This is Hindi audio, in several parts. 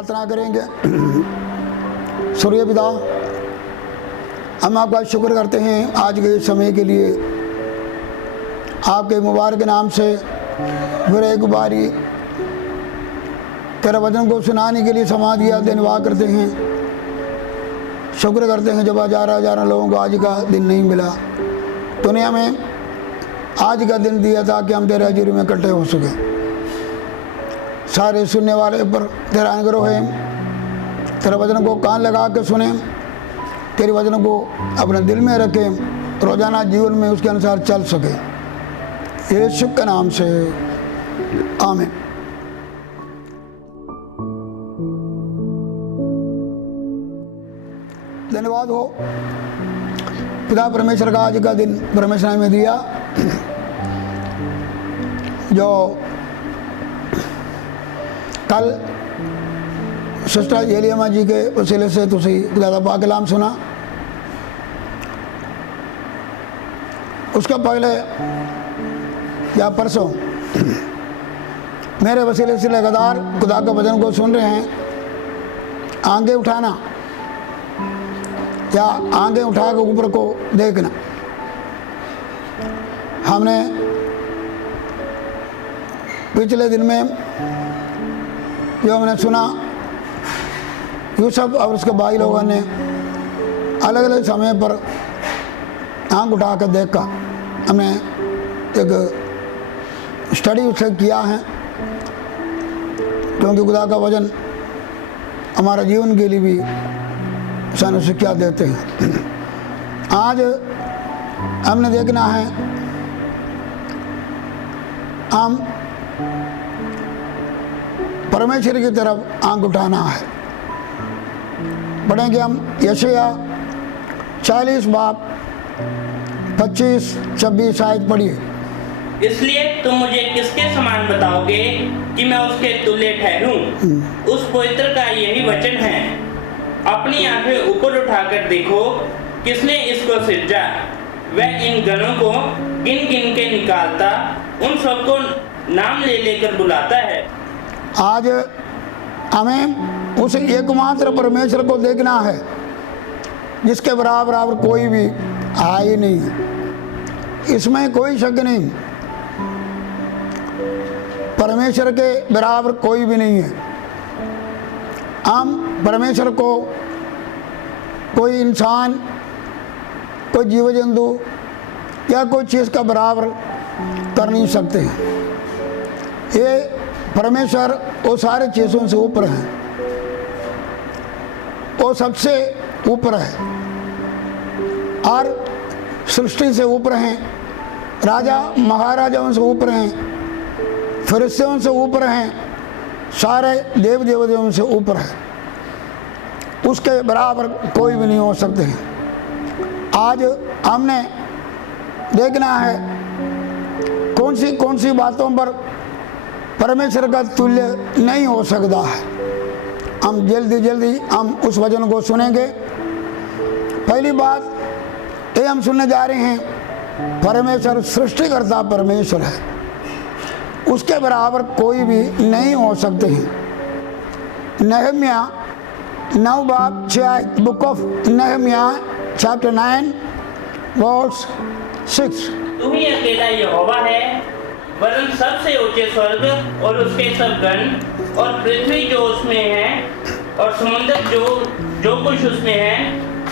प्रार्थना करेंगे। सूर्य पिता, हम आपका शुक्र करते हैं आज के समय के लिए। आपके मुबारक नाम से फिर एक बारी तेरा वचन को सुनाने के लिए समा दिया, धन्यवाद करते हैं, शुक्र करते हैं। जब हज़ार लोगों को आज का दिन नहीं मिला, तूने हमें आज का दिन दिया था कि हम तेरे हजूरी में इकट्ठे हो सके। सारे सुनने वाले पर तेरा अनुग्रह है, तेरे वचन को कान लगा के सुने, तेरे वचन को अपने दिल में रखें, रोजाना जीवन में उसके अनुसार चल सके। यीशु के नाम से आमीन। धन्यवाद हो पिता परमेश्वर का आज का दिन परमेश्वर ने हमें दिया, जो कल सिस्टर एलियमा जी के वसीले से तुसी ज़्यादा पाक कलाम सुना। उसका पहले या परसों मेरे वसीले से लगातार खुदा का वचन को सुन रहे हैं। आंखें उठाना या आंखें उठा के ऊपर को देखना। हमने पिछले दिन में जो हमने सुना, यूसुफ और उसके भाई लोगों ने अलग अलग समय पर आंख उठा कर देखा। हमने एक स्टडी उससे किया है, क्योंकि खुदा का वचन हमारा जीवन के लिए भी सन शिक्षा देते हैं। आज हमने देखना है, हम परमेश्वर की तरफ आंख उठाना है। पढ़ेंगे हम यशायाह 40 बाब 25-26 आयत पढ़िए। इसलिए तुम मुझे किसके समान बताओगे कि मैं उसके तुल्य ठहरूं? उस पवित्र का यही वचन है, अपनी आंखें ऊपर उठाकर देखो, किसने इसको सिरजा? वह इन गणों को गिन गिन के निकालता, उन सबको नाम ले लेकर बुलाता है। आज हमें उस एकमात्र परमेश्वर को देखना है, जिसके बराबर कोई भी है ही नहीं है। इसमें कोई शक नहीं, परमेश्वर के बराबर कोई भी नहीं है। हम परमेश्वर को कोई इंसान, कोई जीव जंतु या कोई चीज़ का बराबर कर नहीं सकते। ये परमेश्वर वो सारे चीज़ों से ऊपर है, वो सबसे ऊपर है और सृष्टि से ऊपर हैं, राजा महाराजाओं से ऊपर हैं, फरिश्तों से ऊपर हैं, सारे देव देवताओं से ऊपर है। उसके बराबर कोई भी नहीं हो सकते हैं। आज हमने देखना है कौन सी बातों पर परमेश्वर का तुल्य नहीं हो सकता है। हम जल्दी हम उस वचन को सुनेंगे। पहली बात ये हम सुनने जा रहे हैं, परमेश्वर सृष्टिकर्ता परमेश्वर है, उसके बराबर कोई भी नहीं हो सकते हैं। नहम्याह 9 बाब 6, बुक ऑफ नहम्याह चैप्टर 9 वर्स 6। तू ही अकेला यहोवा है, वरन सबसे ऊंचे स्वर्ग और उसके सब गण और पृथ्वी जो उसमें है और समुद्र जो कुछ उसमें है,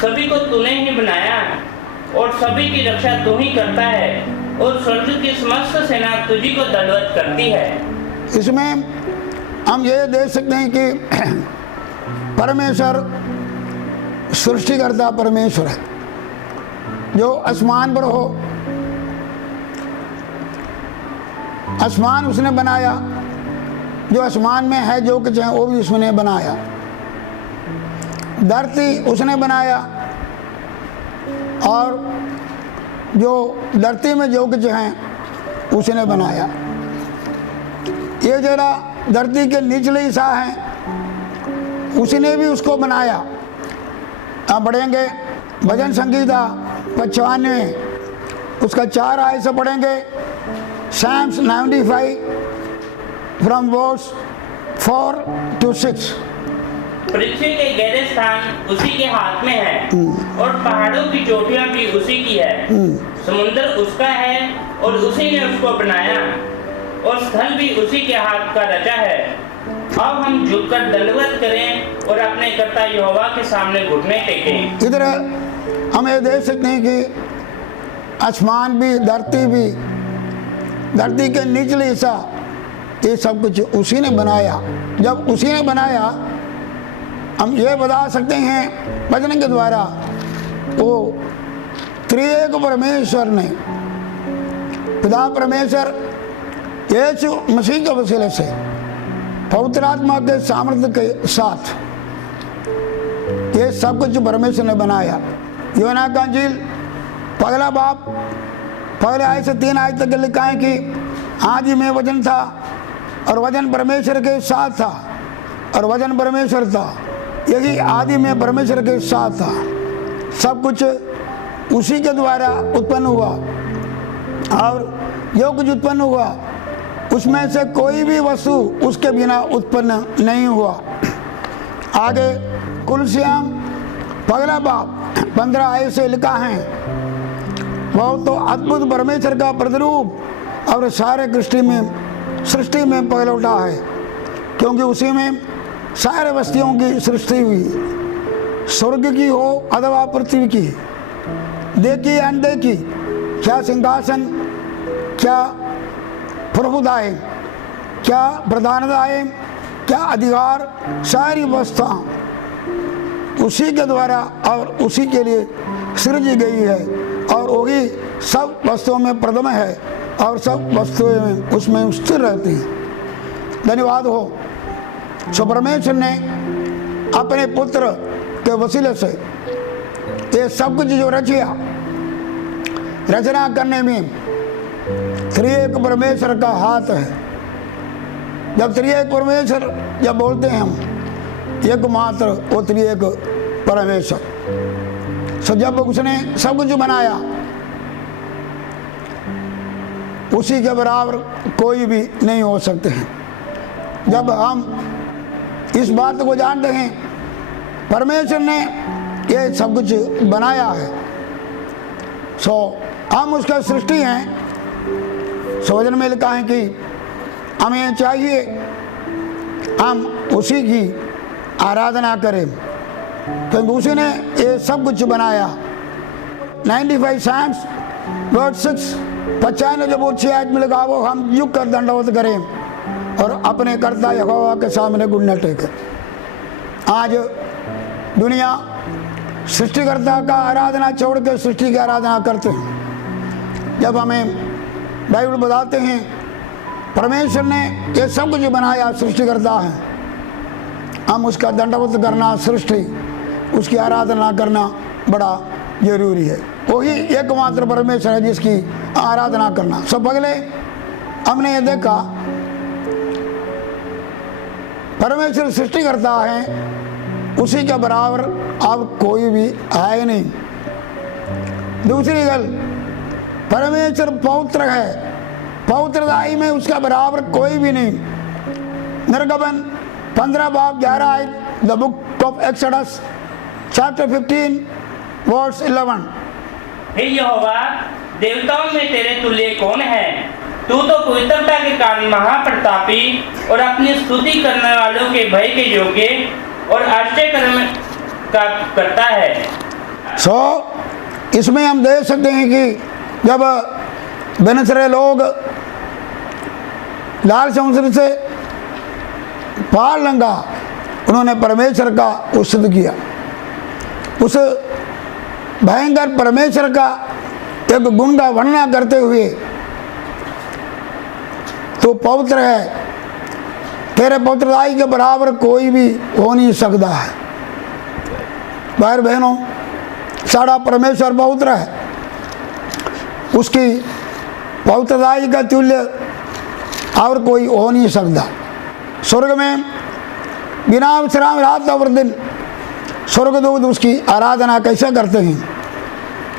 सभी को तूने ही बनाया और सभी की रक्षा तू ही करता है, और स्वर्ग की समस्त सेना तुझी को दंडवत करती है। इसमें हम ये देख सकते हैं कि परमेश्वर सृष्टिकर्ता परमेश्वर है, जो आसमान पर हो, आसमान उसने बनाया, जो आसमान में है जो कुछ है वो भी उसने बनाया, धरती उसने बनाया और जो धरती में जो कुछ है उसने बनाया। ये जरा धरती के निचले हिस्सा है, उसने भी उसको बनाया। आप पढ़ेंगे भजन संगीता 95 उसका 4 आयत से पढ़ेंगे। Psalms 95 from verse 4 to 6। पृथ्वी के गहरे स्थान उसी के हाथ में है और पहाड़ों की चोटियां भी उसी की है। समुद्र उसका है और उसी ने उसको बनाया और स्थल भी उसी के हाथ का रचा है। अब हम झुककर दंडवत करें और अपने कर्ता यहोवा के सामने घुटने टेकें। इधर हम ये देख सकते हैं कि आसमान भी, धरती के निचले हिस्सा, ये सब कुछ उसी ने बनाया। जब उसी ने बनाया, हम ये बता सकते हैं वचन के द्वारा, वो त्रिएक परमेश्वर ने, पिता परमेश्वर यीशु मसीह के वसीले से पवित्र आत्मा के सामर्थ्य के साथ ये सब कुछ परमेश्वर ने बनाया। यूहन्ना का इंजील पहला बाब पहले आयत से 3 आयत तक लिखा है कि आदि में वचन था और वचन परमेश्वर के साथ था और वचन परमेश्वर था। यही आदि में परमेश्वर के साथ था। सब कुछ उसी के द्वारा उत्पन्न हुआ और जो कुछ उत्पन्न हुआ उसमें से कोई भी वस्तु उसके बिना उत्पन्न नहीं हुआ। आगे कुलसियाम पहला बाब 15 आयत से लिखा है, वो तो अद्भुत परमेश्वर का प्रतिरूप और सारे सृष्टि में पहलौठा है, क्योंकि उसी में सारे वस्तुओं की सृष्टि हुई, स्वर्ग की हो अथवा पृथ्वी की, देखी अनदेखी, क्या सिंहासन, क्या प्रभुताएं, क्या प्रधानताएं, क्या अधिकार, सारी वस्तुएं उसी के द्वारा और उसी के लिए सृजी गई है और वही सब वस्तुओं में प्रथम है और सब वस्तुएं में उसमें स्थिर रहती हैं। धन्यवाद हो। सो परमेश्वर ने अपने पुत्र के वसीले से ये सब कुछ जो रचना करने में त्रिएक परमेश्वर का हाथ है। जब त्रिएक परमेश्वर जब बोलते हैं हम, एकमात्र वो त्रिएक परमेश्वर। सो जब उसने सब कुछ बनाया, उसी के बराबर कोई भी नहीं हो सकते हैं। जब हम इस बात को जानते हैं, परमेश्वर ने ये सब कुछ बनाया है, सो हम उसका सृष्टि हैं। सो वचन में लिखा है कि हमें चाहिए हम उसी की आराधना करें, क्योंकि उसी ने ये सब कुछ बनाया। 95 साइंस वर्ड 6 95 जब 6 आयत में लिखा, वो हम झुक कर दंडवत करें और अपने कर्ता यहोवा के सामने घुटने टेकें। आज दुनिया सृष्टिकर्ता का आराधना छोड़ के सृष्टि की आराधना करते हैं। जब हमें बाइबल बताते हैं परमेश्वर ने ये सब कुछ बनाया, सृष्टिकर्ता है, हम उसका दंडवत करना, सृष्टि उसकी आराधना करना बड़ा जरूरी है। वही एकमात्र परमेश्वर है जिसकी आराधना करना। सब पहले हमने ये देखा परमेश्वर सृष्टि करता है, उसी के बराबर अब कोई भी है नहीं। दूसरी गल, परमेश्वर पवित्र है, पवित्रताई में उसका बराबर कोई भी नहीं। निर्गमन 15 बाब 11 आयत, the book of Exodus chapter 15 verse 11। हे यहोवा, देवताओं में तेरे तुल्य कौन है? तू तो पवित्रता के कारण महाप्रतापी और अपनी स्तुति करने वालों के भय के योग्य और आश्चर्य कर्म का करता है। इसमें हम देख सकते हैं कि जब बेनसरे लोग लाल समुद्र से पार लंघा, उन्होंने परमेश्वर का स्तुति किया। उस भयंकर परमेश्वर का एक गुण का वर्णन करते हुए, तो पवित्र है, तेरे पवित्रताई के बराबर कोई भी हो नहीं सकता है। भाई बहनों, सारा परमेश्वर पवित्र है, उसकी पवित्रताई का तुल्य और कोई हो नहीं सकता। स्वर्ग में बिना विश्राम रात और दिन स्वर्गदूत उसकी आराधना कैसे करते हैं।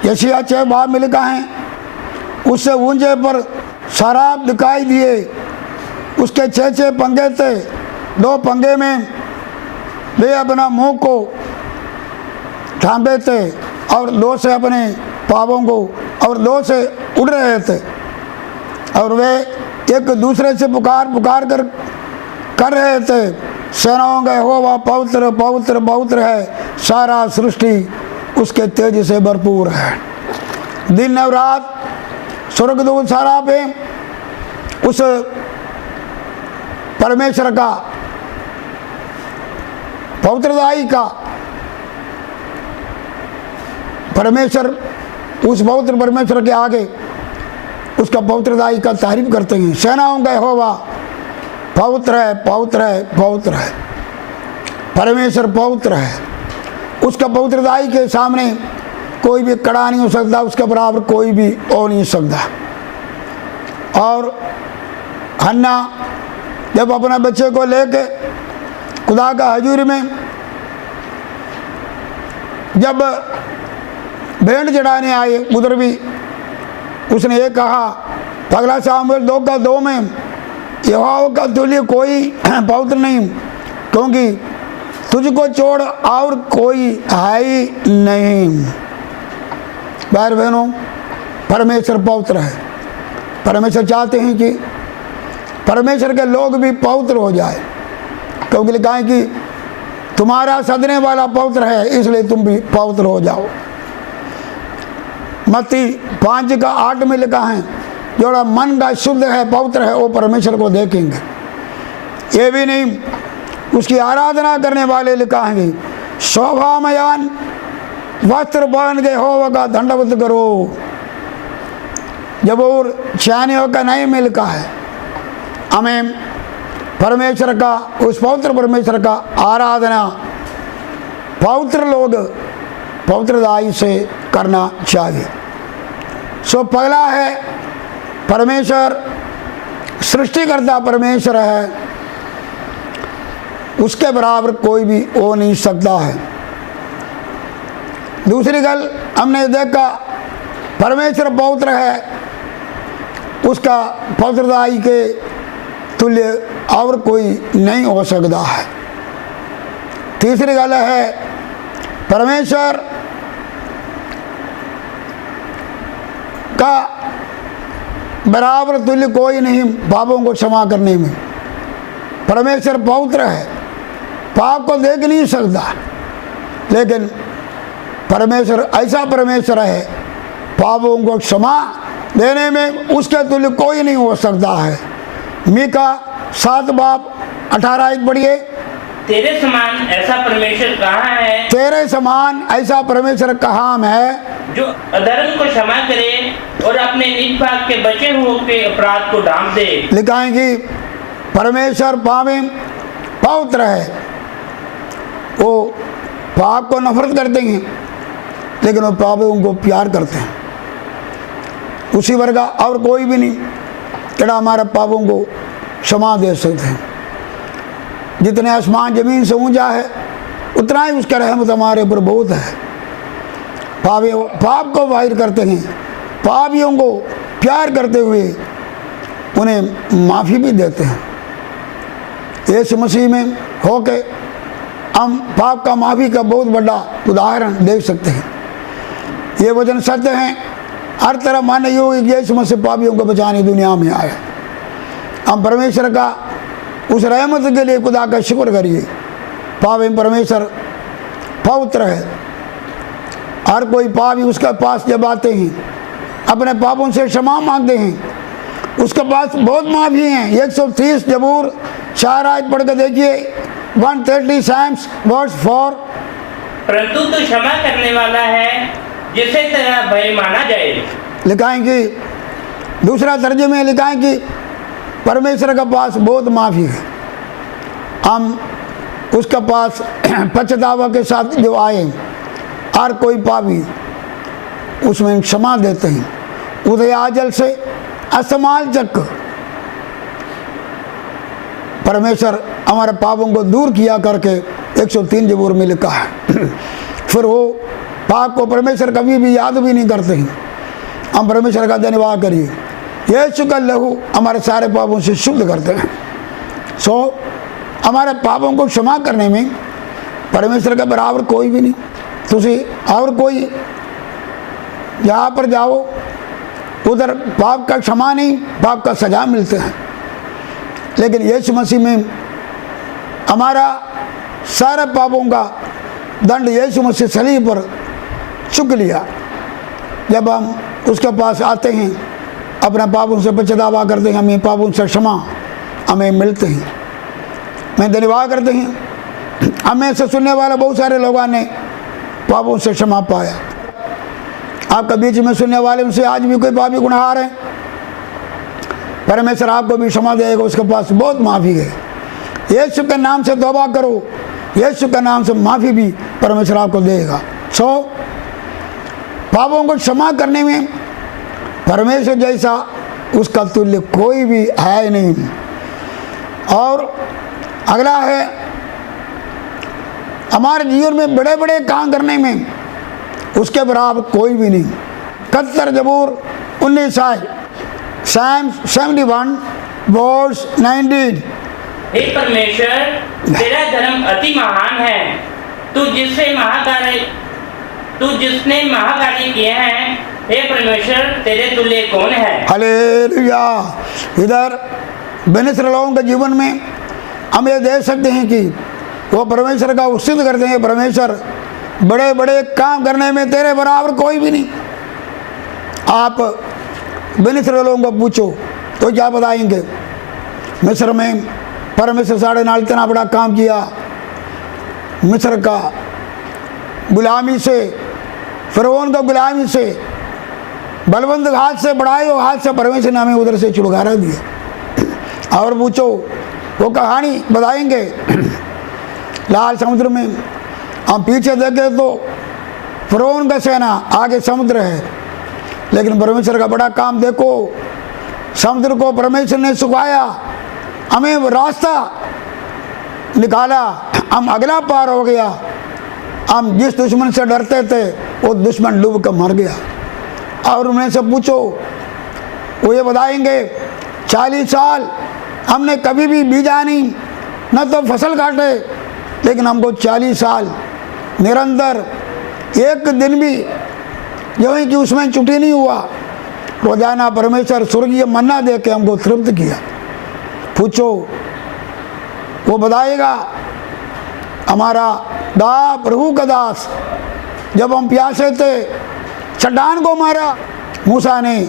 यशायाह 6 बाब में लिखा है, उससे ऊंचे पर शराब दिखाई दिए, उसके 6 पंगे थे, 2 पंगे में वे अपना मुंह को थामे थे और दो से अपने पापों को और दो से उड़ रहे थे, और वे एक दूसरे से पुकार कर रहे थे, सेनाओं का यहोवा पवित्र पवित्र पवित्र है, सारा सृष्टि उसके तेज से भरपूर है। दिन और रात स्वर्गदूत सारा पे उस परमेश्वर का पवित्रदाई का परमेश्वर, उस पवित्र परमेश्वर के आगे उसका पवित्रदाई का तारीफ करते हैं। सेनाओं का यहोवा पवित्र है पवित्र है पवित्र है, परमेश्वर पवित्र है। उसका पवित्रदाई के सामने कोई भी खड़ा नहीं हो सकता, उसके बराबर कोई भी हो नहीं सकता। और हन्ना जब अपने बच्चे को लेके खुदा का हजूर में जब भेंट चढ़ाने आए, उधर भी उसने ये कहा, पगला सामुएल 2:2 में, यहोवा का तुल्य कोई पवित्र नहीं, क्योंकि तुझको छोड़ और कोई है ही नहीं। भाई बहनों, परमेश्वर पवित्र है। परमेश्वर चाहते हैं कि परमेश्वर के लोग भी पवित्र हो जाए, क्योंकि लिखा है कि तुम्हारा सदने वाला पवित्र है, इसलिए तुम भी पवित्र हो जाओ। मत्ती 5:8 में लिखा है, जोड़ा मन का शुद्ध है पवित्र है वो परमेश्वर को देखेंगे। ये भी नहीं, उसकी आराधना करने वाले लिखा है, शोभामयान वस्त्र पहन के यहोवा का दंडवत करो। जबूर 96 का 9 में लिखा है, हमें परमेश्वर का, उस पवित्र परमेश्वर का आराधना पवित्र लोग पवित्रदाई से करना चाहिए। सो पहला है परमेश्वर सृष्टिकर्ता परमेश्वर है, उसके बराबर कोई भी हो नहीं सकता है। दूसरी गल हमने देखा, परमेश्वर पवित्र है, उसका पवित्रदाई के तुल्य और कोई नहीं हो सकता है। तीसरी गल है, परमेश्वर का बराबर तुल्य कोई नहीं पापों को क्षमा करने में। परमेश्वर पवित्र है, पाप को देख नहीं सकता, लेकिन परमेश्वर ऐसा परमेश्वर है, पापों को क्षमा देने में उसके तुल्य कोई नहीं हो सकता है। मीका 7:18 पढ़िए, तेरे समान ऐसा परमेश्वर कहाँ है, तेरे समान ऐसा परमेश्वर कहाँ है, जो अधर्म को क्षमा करे और अपने निज भाग के बचे हुए के अपराध को ढांप दे। लिखा है कि परमेश्वर पावे पवित्र है, वो पाप को नफरत करते हैं, लेकिन वो पापों को प्यार करते हैं। उसी वर्ग का और कोई भी नहीं तेरा हमारे पापों को क्षमा दे सकते हैं। जितने आसमान जमीन से ऊंचा है, उतना ही उसका रहमत हमारे ऊपर बहुत है। पाप को बाहर करते हैं, पापियों को प्यार करते हुए उन्हें माफ़ी भी देते हैं। यीशु मसीह में होके हम पाप का माफ़ी का बहुत बड़ा उदाहरण देख सकते हैं। ये वचन सत्य हैं, हर तरह मान्य योग यीशु मसीह पापियों को बचाने दुनिया में आया। हम परमेश्वर का उस रहमत के लिए खुदा का शुक्र करिए। पापी परमेश्वर पवित्र है, हर कोई पापी उसके पास जब आते हैं, अपने पापों से क्षमा मांगते हैं, उसके पास बहुत माफ़ी हैं। 130 जबूर 4 आयत पढ़ कर देखिए, 130 Psalms verse 4। परंतु तो क्षमा करने वाला है, जिसे तेरा भय माना जाए। लिखा है कि दूसरा तर्जुमे में लिखा है कि परमेश्वर के पास बहुत माफ़ी है। हम उसके पास पश्चाताप के साथ जो आए, हर कोई पापी उसमें क्षमा देते हैं। उदय आजल से असमाल तक परमेश्वर हमारे पापों को दूर किया करके 103 जबूर में लिखा है। फिर वो पाप को परमेश्वर कभी भी याद भी नहीं करते हैं। हम परमेश्वर का धन्यवाद करिए, यीशु का लहू हमारे सारे पापों से शुद्ध करते हैं। सो हमारे पापों को क्षमा करने में परमेश्वर के बराबर कोई भी नहीं। तुसी और कोई जहाँ पर जाओ उधर पाप का क्षमा नहीं, पाप का सजा मिलते हैं। लेकिन यीशु मसीह में हमारा सारे पापों का दंड यीशु मसीह सलीब पर चुक लिया। जब हम उसके पास आते हैं, अपने पापों से पछतावा करते हैं, हमें पापों से क्षमा हमें मिलते हैं। मैं धन्यवाद करते हैं, हमें से सुनने वाले बहुत सारे लोगों ने पापों से क्षमा पाया। आपका बीच में सुनने वाले उनसे आज भी कोई पापी गुनहगार है, परमेश्वर आपको भी क्षमा देगा, उसके पास बहुत माफ़ी है। यीशु के नाम से तौबा करो, यीशु के नाम से माफ़ी भी परमेश्वर आपको देगा। पापों को क्षमा करने में परमेश्वर जैसा उसका तुल्य कोई भी है नहीं। और अगला है, हमारे जीवन में बड़े बड़े काम करने में उसके बराबर कोई भी नहीं। 71 जबूर 19 आयत, Psalm 71 verse 19। हे परमेश्वर, तेरा धर्म अति महान है। तू जिसने महाकार्य किए हैं, हे परमेश्वर, तेरे तुल्य कौन है। हालेलुया। इधर बेनिस्र लोगों के जीवन में हम ये देख सकते हैं कि वो परमेश्वर का सिद्ध करते हैं, परमेश्वर बड़े बड़े काम करने में तेरे बराबर कोई भी नहीं। आप बेनिस्र लोगों को पूछो तो क्या बताएंगे। मिस्र में परमेश्वर साढ़े नाल इतना बड़ा काम किया, मिस्र का गुलामी से, फिरौन का गुलामी से, बलवंत हाथ से, बढ़ाए हुए हाथ से परमेश्वर ने हमें उधर से छुटकारा दिया। और पूछो वो कहानी बताएंगे, लाल समुद्र में हम पीछे देखे तो फिरौन का सेना, आगे समुद्र है, लेकिन परमेश्वर का बड़ा काम देखो। समुद्र को परमेश्वर ने सुखाया, हमें वो रास्ता निकाला, हम अगला पार हो गया। हम जिस दुश्मन से डरते थे वो दुश्मन डूब कर मर गया। और उन्हें से पूछो, वो ये बताएंगे 40 साल हमने कभी भी बीजा नहीं, न तो फसल काटे, लेकिन हमको 40 साल निरंतर एक दिन भी जो है कि उसमें छुट्टी नहीं हुआ, रोजाना परमेश्वर स्वर्गीय मन्ना दे के हमको तृप्त किया। पूछो, वो बताएगा हमारा प्रभु का दास, जब हम प्यासे थे चट्टान को मारा, मूसा ने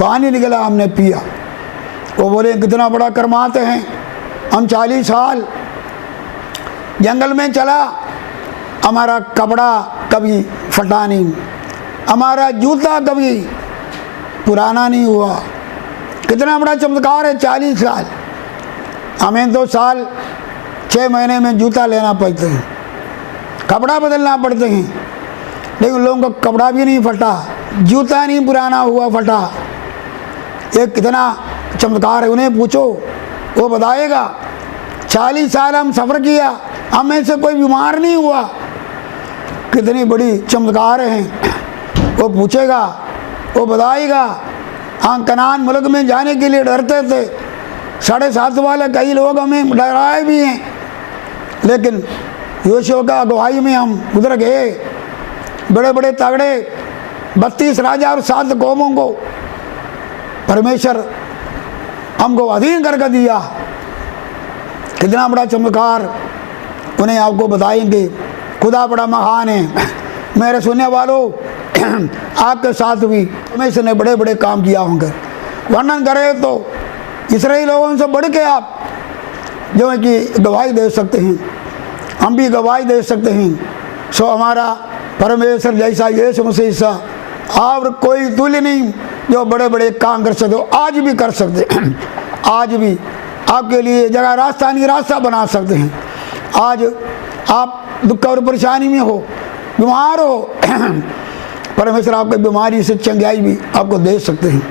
पानी निकला, हमने पिया। वो बोले कितना बड़ा कर्माते हैं, हम 40 साल जंगल में चला, हमारा कपड़ा कभी फटा नहीं, हमारा जूता कभी पुराना नहीं हुआ। कितना बड़ा चमत्कार है। 40 साल, हमें तो साल 6 महीने में जूता लेना पड़ते हैं, कपड़ा बदलना पड़ते हैं, लेकिन लोगों का कपड़ा भी नहीं फटा, जूता नहीं पुराना हुआ फटा। ये कितना चमत्कार है। उन्हें पूछो, वो बताएगा 40 साल हम सफ़र किया, हमें से कोई बीमार नहीं हुआ। कितनी बड़ी चमत्कार हैं। वो पूछेगा, वो बताएगा, हाँ कनान मुल्क में जाने के लिए डरते थे, 7.5 वाले कई लोग हमें डराए भी हैं, लेकिन योशुआ का अगुवाई में हम उधर गए। बड़े बड़े तगड़े 32 राजा और 7 कौमों को परमेश्वर हमको अधीन करके दिया। कितना बड़ा चमत्कार उन्हें आपको बताएंगे। खुदा बड़ा महान है। मेरे सुनने वालों, आपके साथ भी परमेश्वर ने बड़े बड़े काम किया होंगे। वर्णन करें तो इसराइली लोगों से बढ़ के आप जो है कि गवाही दे सकते हैं, हम भी गवाही दे सकते हैं। सो हमारा परमेश्वर जैसा यीशु मसीह सा और कोई तुल्य नहीं, जो बड़े बड़े काम कर सकते हो, आज भी कर सकते हैं। आज भी आपके लिए जगह रास्ता नहीं, रास्ता बना सकते हैं। आज आप दुख और परेशानी में हो, बीमार हो, परमेश्वर आपकी बीमारी से चंगाई भी आपको दे सकते हैं।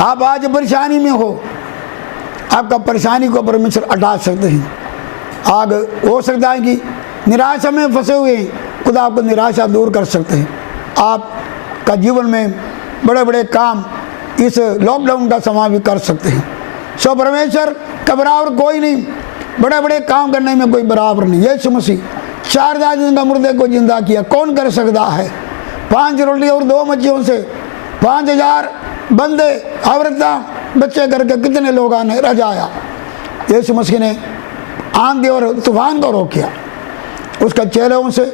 आप आज परेशानी में हो, आपका परेशानी को परमेश्वर हटा सकते हैं। आग हो सकता है कि निराशा में फंसे हुए हैं, खुदा आपको निराशा दूर कर सकते हैं। आपका जीवन में बड़े बड़े काम इस लॉकडाउन का समय भी कर सकते हैं। सो परमेश्वर का बराबर कोई नहीं, बड़े बड़े काम करने में कोई बराबर नहीं। यीशु मसीह 4000 दिन का मुर्दे को जिंदा किया, कौन कर सकता है? 5 रोटी और 2 मच्छियों से 5000 बंदे औरतें बच्चे करके कितने लोगों ने रजाया। यीशु मसीह ने आंधी और तूफान को रोक किया। उसका चेहरों से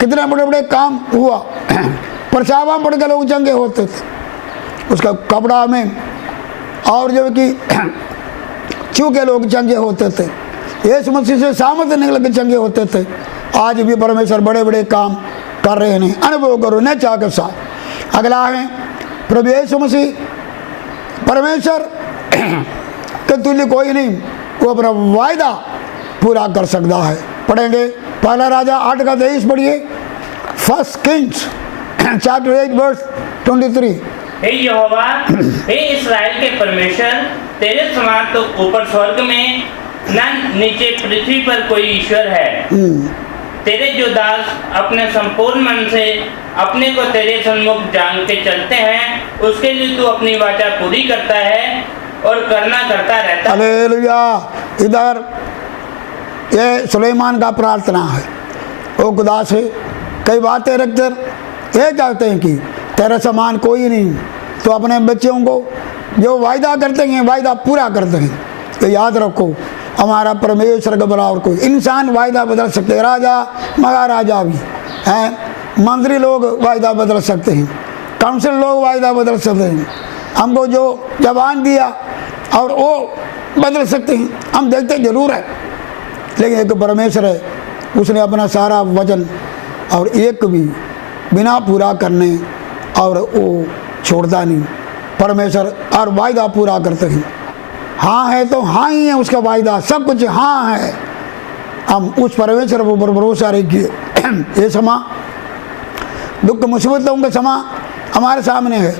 कितने बड़े बड़े काम हुआ। परछावा पड़ के लोग चंगे होते थे उसका कपड़ा में, और जो कि छू के लोग चंगे होते थे। यीशु मसीह से सामर्थ्य निकल के चंगे होते थे। आज भी परमेश्वर बड़े बड़े काम कर रहे हैं, अनुभव करो न चाह के साथ। अगला है प्रभु यीशु मसीह, परमेश्वर के तुल्य कोई नहीं, वो अपना वायदा पूरा कर सकता है। पढ़ेंगे पहला राजा 8:23 पढ़िए, 1 Kings chapter 8 verse 23। हे यहोवा, हे इस्राएल के परमेश्वर, तेरे समान तो ऊपर स्वर्ग में न नीचे पृथ्वी पर कोई ईश्वर है। तेरे जो दास अपने संपूर्ण मन से अपने को तेरे सन्मुख जान के चलते हैं, उसके लिए तू अपनी वाचा पूरी करता है और करना करता रहता है। हालेलुया। इधर ये सुलेमान का प्रार्थना है। वो खुदा से कई बातें रखकर ये चाहते हैं कि तेरा समान कोई नहीं, तो अपने बच्चों को जो वायदा करते हैं वायदा पूरा करते हैं। तो याद रखो, हमारा परमेश्वर के बराबर कोई इंसान वायदा बदल सकते हैं, राजा महाराजा भी हैं, मंत्री लोग वायदा बदल सकते हैं, काउंसिल लोग वायदा बदल सकते हैं। हमको जो जबान दिया और वो बदल सकते हैं, हम देखते जरूर है, लेकिन एक परमेश्वर है, उसने अपना सारा वचन और एक भी बिना पूरा करने और वो छोड़ता नहीं। परमेश्वर और वायदा पूरा करते हैं। हाँ है तो हाँ ही है उसका वायदा, सब कुछ हाँ है। हम उस परमेश्वर पर भरोसा रखिए। ये समा दुख मुसीबतों का समा हमारे सामने है।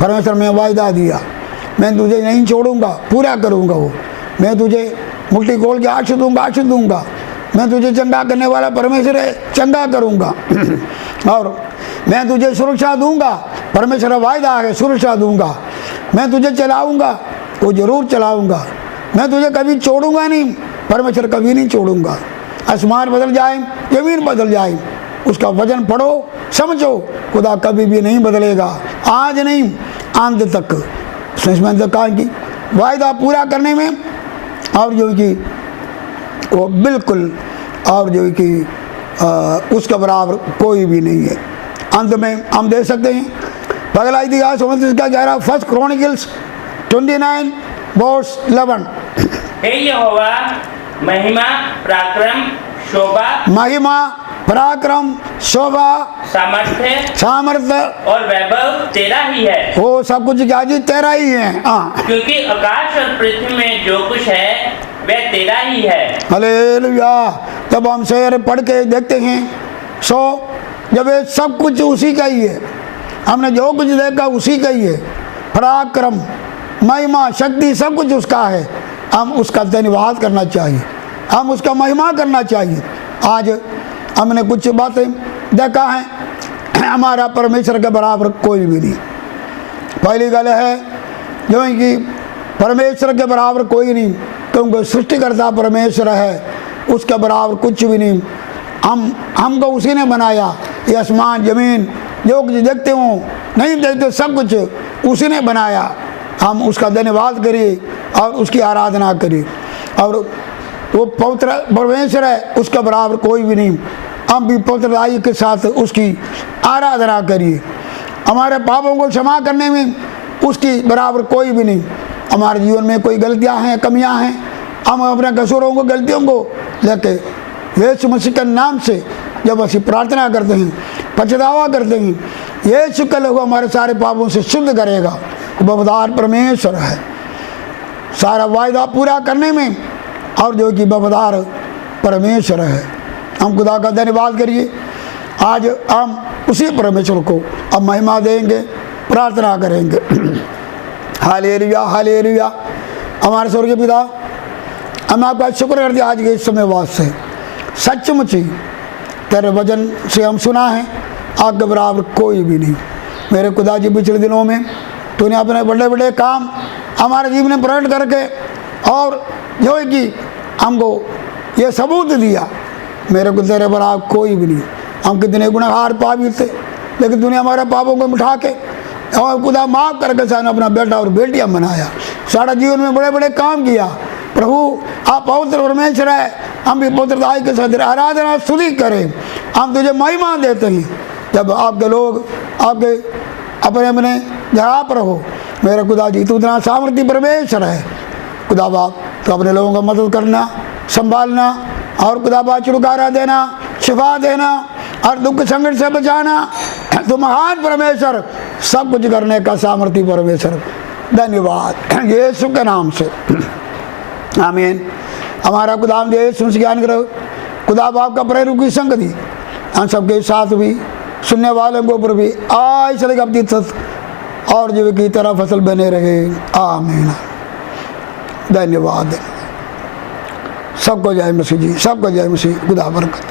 परमेश्वर ने वायदा दिया, मैं तुझे नहीं छोड़ूंगा, पूरा करूंगा। वो मैं तुझे मुट्ठी खोल के आशीष दूंगा। मैं तुझे चंगा करने वाला परमेश्वर है, चंगा करूंगा। और मैं तुझे सुरक्षा दूंगा, परमेश्वर वायदा है, सुरक्षा दूंगा। मैं तुझे चलाऊंगा, वो जरूर चलाऊंगा। मैं तुझे कभी छोड़ूंगा नहीं, परमेश्वर कभी नहीं छोड़ूंगा। आसमान बदल जाए, जमीन बदल जाए, उसका वचन पढ़ो, समझो, खुदा कभी भी नहीं बदलेगा, आज नहीं अंत तक। कहा कि वायदा पूरा करने में और जो कि वो बिल्कुल और जो कि उसका बराबर कोई भी नहीं है। अंत में हम देख सकते हैं पहला इतिहास 29:11, 1 Chronicles 29 verse 11। हे यहोवा, महिमा पराक्रम शोभा, महिमा पराक्रम शोभा सामर्थ्य और वैभव तेरा ही है। वो सब कुछ क्या जी तेरा ही है। क्योंकि आकाश और पृथ्वी में जो कुछ है वह तेरा ही है। हालेलुया। तब हम शेर पढ़ के देखते हैं, जब ये सब कुछ उसी का ही है, हमने जो कुछ देखा उसी का ही है, पराक्रम महिमा शक्ति सब कुछ उसका है। हम उसका धन्यवाद करना चाहिए, हम उसका महिमा करना चाहिए। आज हमने कुछ बातें देखा है, हमारा परमेश्वर के बराबर कोई भी नहीं। पहली गल है जो कि परमेश्वर के बराबर कोई नहीं, क्योंकि सृष्टिकर्ता परमेश्वर है, उसके बराबर कुछ भी नहीं। हमको उसी ने बनाया, ये आसमान जमीन जो कुछ देखते हो नहीं देखते सब कुछ उसी ने बनाया। हम उसका धन्यवाद करिए और उसकी आराधना करिए। और वो पवित्र परमेश्वर है, उसका बराबर कोई भी नहीं। हम भी पवित्रताई के साथ उसकी आराधना करिए। हमारे पापों को क्षमा करने में उसकी बराबर कोई भी नहीं। हमारे जीवन में कोई गलतियां हैं, कमियां हैं, हम अपने कसूरों को गलतियों को लेके यीशु मसीह के नाम से जब ਅਸੀਂ प्रार्थना करते हैं, पछतावा करते हैं, यीशु कल को हमारे सारे पापों से शुद्ध करेगा। वफादार परमेश्वर है, सारा वायदा पूरा करने में और जो कि वफादार परमेश्वर है। हम खुदा का धन्यवाद करिए। आज हम उसी परमेश्वर को अब महिमा देंगे, प्रार्थना करेंगे। Hallelujah hallelujah. हमारे स्वर्गीय पिता, हम आपका शुक्र करते आज के इस समय वास्ते। सचमुच ही तेरे वचन से हम सुना है, आपके बराबर कोई भी नहीं। मेरे खुदा जी, पिछले दिनों में तूने अपने बड़े बड़े काम हमारे जीवन में प्रकट करके और जो है कि हमको ये सबूत दिया मेरे को तेरे बराबर कोई भी नहीं। हम कितने गुनहगार पापी थे, लेकिन तूने हमारे पापों को मिटा के और खुदा माफ़ करके साने अपना बेटा और बेटियां बनाया, सारा जीवन में बड़े बड़े काम किया। प्रभु आप पवित्र परमेश्वर है, हम भी पवित्रता के साथ आराधना स्तुति करें, हम तुझे महिमा देते हैं। जब आपके लोग आपके अपने अपने जगह पर हो, मेरे खुदा जी तू इतना सामर्थ्य परमेश्वर है। खुदा बाप तो अपने लोगों का मदद करना, संभालना और खुदा बाप छुटकारा देना, शिफा देना और दुख संकट से बचाना। तो महान परमेश्वर सब कुछ करने का सामर्थ्य परमेश्वर, धन्यवाद यीशु के नाम से, आमीन। हमारा खुदा यीशु से ज्ञान करो, खुदा बाप का प्रेम की संगति हम सबके साथ भी, सुनने वालों के ऊपर भी आज से लेकर अब तक और जीव की तरह फसल बने रहे, आमीन। धन्यवाद। सबको जय मसीह जी, सबको जय मसीह, खुदा बरकत।